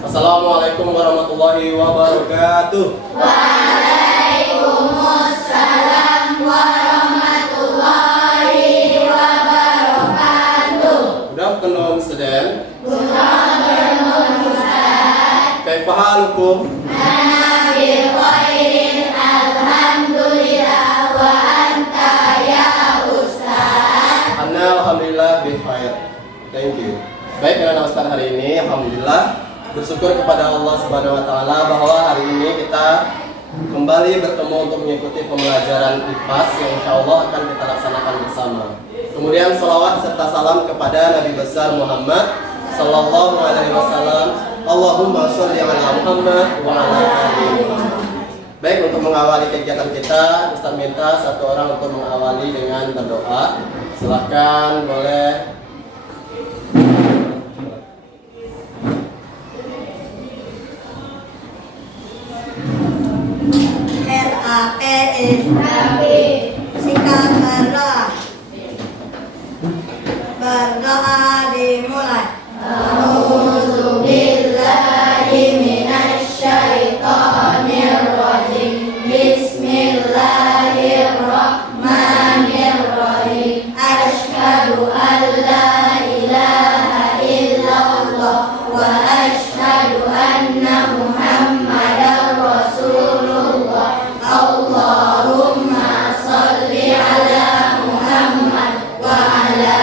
Assalamualaikum warahmatullahi wabarakatuh. Waalaikumsalam warahmatullahi wabarakatuh. Good afternoon, student. Good afternoon, Ustaz. Kaifa halukum? Ana bil khairin, alhamdulillah, wa anta ya Ustaz. Ana alhamdulillah bi khair. Thank you. Baik, anak Ustaz, hari ini alhamdulillah bersyukur kepada Allah Subhanahu wa taala bahwa hari ini kita kembali bertemu untuk mengikuti pembelajaran IPAS yang insyaallah akan kita laksanakan bersama. Kemudian salawat serta salam kepada Nabi besar Muhammad sallallahu alaihi wasallam. Allahumma sholli ala Muhammad wa ala ali Muhammad. Baik, untuk mengawali kegiatan kita, Ustaz minta satu orang untuk mengawali dengan berdoa. Silakan, boleh. Sikapara. Berdoa dimulai. A'udzu billahi minasy syaithanir rajim. Bismillahirrahmanirrahim. Asyhadu an la ilaha illallah wa asyhadu anna Muhammadar Rasulullah. Allahumma sholli ala Muhammad wa ala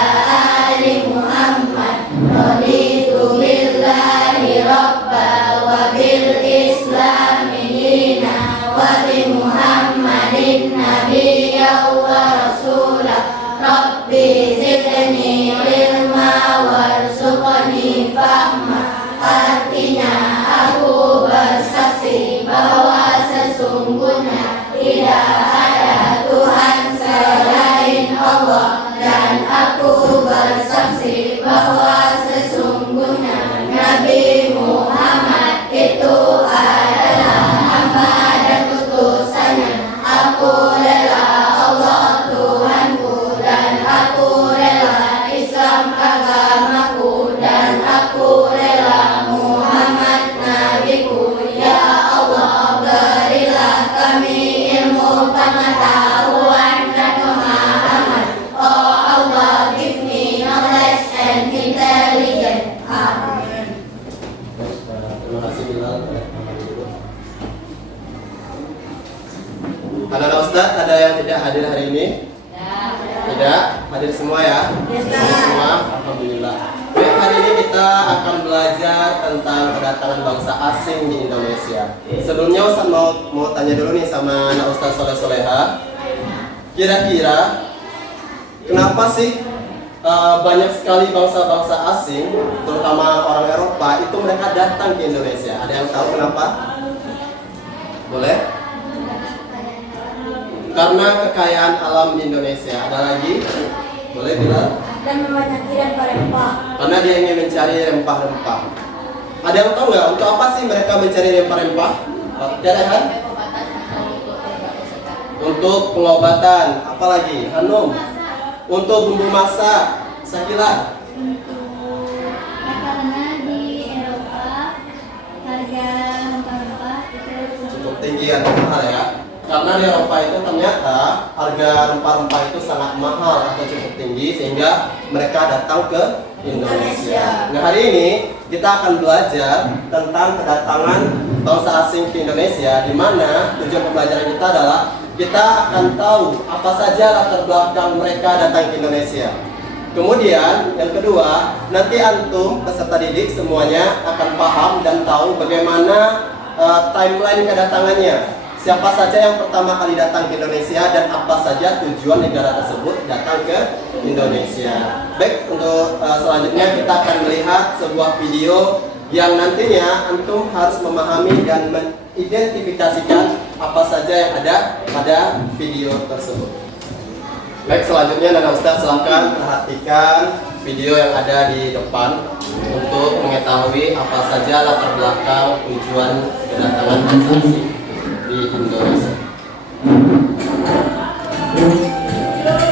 ali Muhammad. Raditu billahi rabba wa bil islami dina wa bi Muhammadin nabiyya wa rasulah. Rabbi zidni ilma warzuqni fahma. Artinya aku bersaksi bahwa sesungguhnya tidak ada Tuhan selain Allah, dan aku bersaksi bahwa sesungguhnya Nabi Muhammad itu adalah hamba dan utusannya. Aku rela Allah Tuhanku, dan aku rela Islam agamaku, dan aku rela Muhammad nabiku. Ya Allah, berilah kami ilmu, pengetahuan, dan pemahaman. Oh Allah, give me knowledge and intelligence. Amin. Terima kasih Bilal. Anak-anak Ustaz, ada yang tidak hadir hari ini? Tidak? Hadir semua ya? Hadir semua? Alhamdulillah. Baik, hari ini kita akan belajar tentang kedatangan bangsa asing di Indonesia. Sebelumnya Ustaz mau tanya dulu nih sama anak Ustaz Soleha. Kira-kira kenapa sih banyak sekali bangsa-bangsa asing, terutama orang Eropa, itu mereka datang ke Indonesia? Ada yang tahu kenapa? Boleh? Karena kekayaan alam di Indonesia. Ada lagi? Boleh bilang? Dan memanyaki rempah-rempah. Karena dia ingin mencari rempah-rempah. Ada yang tahu nggak untuk apa sih mereka mencari rempah-rempah? Tidak kan? Untuk pengobatan. Apalagi? Hanum? Untuk bumbu masak. Sakila? Karena di Eropa harga rempah-rempah itu Cukup tinggi atau mahal ya? Karena di Eropa itu ternyata harga rempah-rempah itu sangat mahal atau cukup tinggi, sehingga mereka datang ke Indonesia. Nah, hari ini kita akan belajar tentang kedatangan bangsa asing ke Indonesia, di mana tujuan pembelajaran kita adalah kita akan tahu apa saja latar belakang mereka datang ke Indonesia. Kemudian yang kedua, nanti antum peserta didik semuanya akan paham dan tahu bagaimana timeline kedatangannya. Siapa saja yang pertama kali datang ke Indonesia dan apa saja tujuan negara tersebut datang ke Indonesia. Baik, untuk selanjutnya kita akan melihat sebuah video yang nantinya antum harus memahami dan mengidentifikasikan apa saja yang ada pada video tersebut. Baik, selanjutnya Nana Ustaz silakan perhatikan video yang ada di depan untuk mengetahui apa saja latar belakang tujuan kedatangan bangsa asing di Indonesia.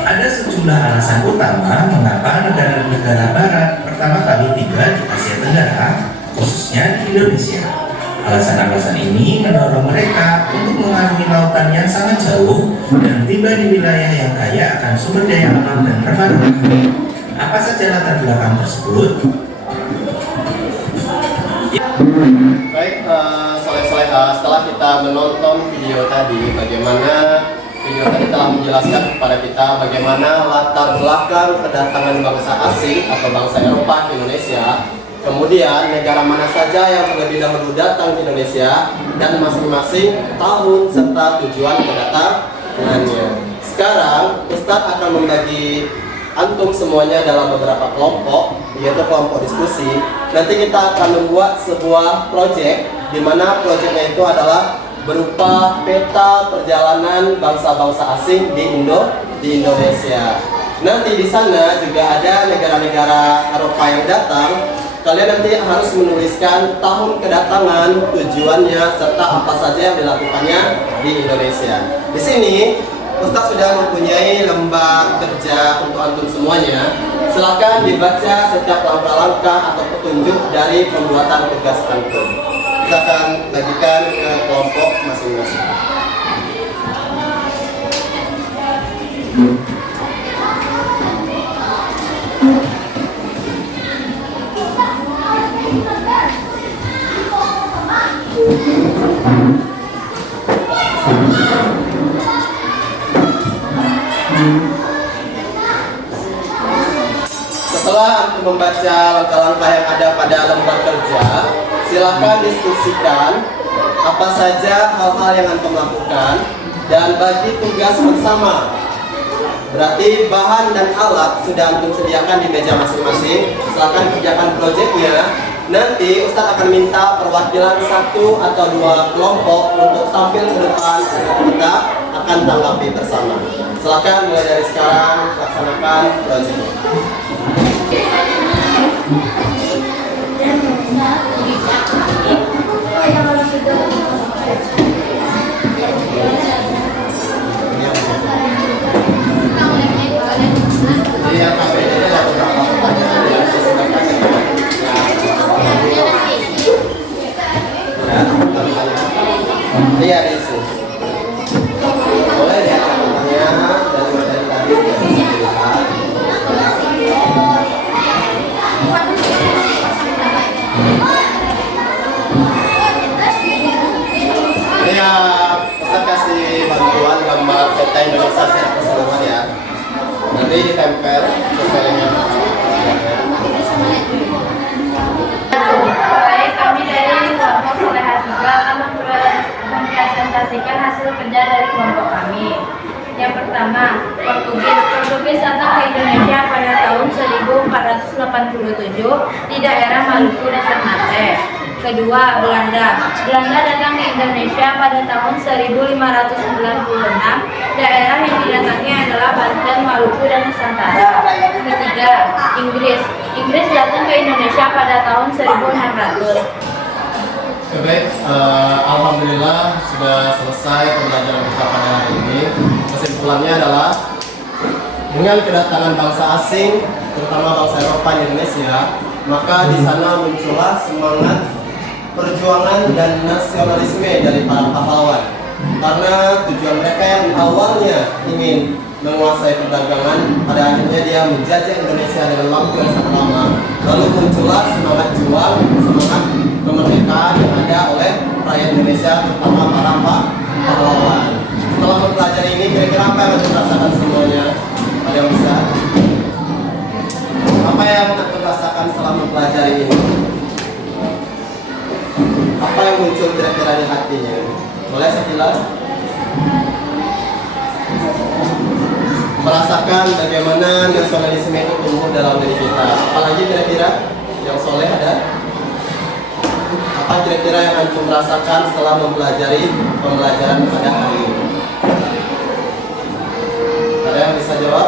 Ada sejumlah alasan utama mengapa negara-negara barat pertama kali tiba di Asia Tenggara khususnya di Indonesia. Alasan-alasan ini mendorong mereka untuk mengarungi lautan yang sangat jauh dan tiba di wilayah yang kaya akan sumber daya alam dan rempah-rempah. Apa saja latar belakang tersebut? Baik, Soleh-soleha, setelah kita menonton video tadi, bagaimana video tadi telah menjelaskan kepada kita bagaimana latar belakang kedatangan bangsa asing atau bangsa Eropa ke Indonesia, kemudian negara mana saja yang terlebih dahulu datang ke Indonesia, dan masing-masing tahun serta tujuan kedatangannya. Sekarang, Ustadz akan membagi antum semuanya dalam beberapa kelompok, yaitu kelompok diskusi. Nanti kita akan membuat sebuah proyek, di mana proyeknya itu adalah berupa peta perjalanan bangsa-bangsa asing di Indonesia. Nanti di sana juga ada negara-negara Eropa yang datang. Kalian nanti harus menuliskan tahun kedatangan, tujuannya, serta apa saja yang dilakukannya di Indonesia. Di sini Ustaz sudah mempunyai lembar kerja untuk antum semuanya. Silakan dibaca setiap langkah-langkah atau petunjuk dari pembuatan tugas antum. Kita akan bagikan ke kelompok masing-masing. Setelah antum membaca langkah-langkah yang ada pada lembar kerja, silakan diskusikan apa saja hal-hal yang antum lakukan dan bagi tugas bersama. Berarti bahan dan alat sudah antum sediakan di meja masing-masing. Silakan kerjakan proyeknya. Nanti Ustadz akan minta perwakilan 1 atau 2 kelompok untuk tampil ke depan. Kita akan tanggapi bersama. Silakan mulai dari sekarang laksanakan proyeknya. Iya, di sini. Boleh lihat contohnya dari materi tadi yang bisa dilihat. Ya, Ustaz kasih bantuan gambar peta Indonesia secara keseluruhan ya. Nanti ditempel sesuainya. Baik, kami dari kelompok Soleha 3 akan mempresentasikan hasil kerja dari kelompok kami. Yang pertama, Portugis datang ke Indonesia pada tahun 1487 di daerah Maluku dan Ternate. Kedua, Belanda datang ke Indonesia pada tahun 1596. Daerah yang didatangi adalah Banten, Maluku, dan Nusantara. Ketiga, Inggris datang ke Indonesia pada tahun 1600. Baik, alhamdulillah sudah selesai pembelajaran kita pada hari ini. Kesimpulannya adalah dengan kedatangan bangsa asing, terutama bangsa Eropa di Indonesia, maka di sana muncullah semangat perjuangan dan nasionalisme dari para pahlawan. Karena tujuan mereka yang awalnya ingin menguasai perdagangan, pada akhirnya dia menjajah Indonesia dengan waktu yang sangat lama. Lalu muncullah semangat juang, semangat kemerdekaan yang ada oleh rakyat Indonesia, terutama para pahlawan. Setelah mempelajari ini, kira-kira apa yang anda rasakan semuanya? Ada yang bisa? Apa yang anda rasakan setelah mempelajari ini? Apa yang muncul kira-kira di hatinya? Boleh sekilas? Merasakan bagaimana nasionalisme itu tumbuh dalam diri kita. Apalagi kira-kira yang soleh ada? Apa kira-kira yang antum rasakan setelah mempelajari pembelajaran pada hari ini? Ada yang bisa jawab?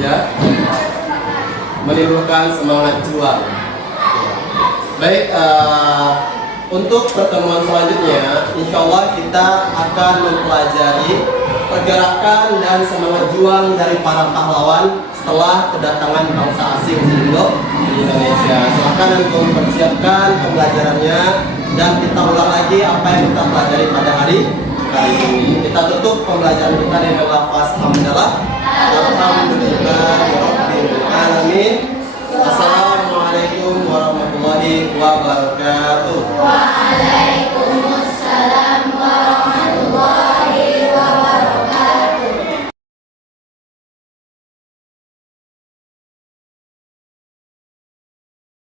Ya, menimbulkan semangat juang. Baik, untuk pertemuan selanjutnya, insya Allah kita akan mempelajari pergerakan dan semangat juang dari para pahlawan setelah kedatangan bangsa asing di Indonesia. Silakan untuk mempersiapkan pembelajarannya dan kita ulang lagi apa yang kita pelajari pada hari ini. Kita tutup pembelajaran kita dengan lafaz hamdalah. Alhamdulillah.